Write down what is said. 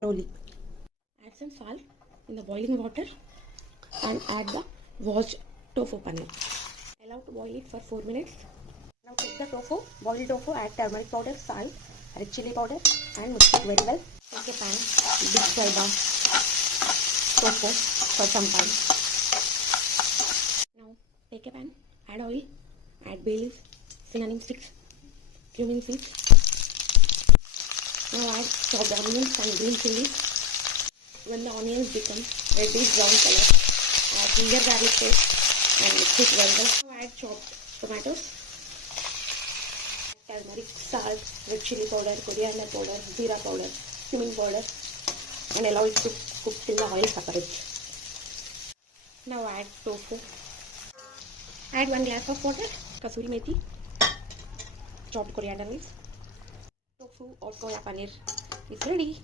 Slowly. Add some salt in the boiling water and add the washed tofu paneer. Allow to boil it for 4 minutes. Now take the tofu, boiled tofu, add turmeric powder, salt, red chili powder and mix it very well. Take a pan, deep fry the tofu for some time. Now take a pan, add oil, add bay leaf, cinnamon sticks, cumin seeds. Now add chopped onions and green chilies. When the onions become reddish brown color, add ginger garlic paste and mix it well. Now add chopped tomatoes, turmeric, salt, red chili powder, coriander powder, jeera powder, cumin powder and allow it to cook till the oil separates. Now add tofu. Add 1 glass of water, kasuri methi, chopped coriander leaves. Tofu or soya paneer is ready.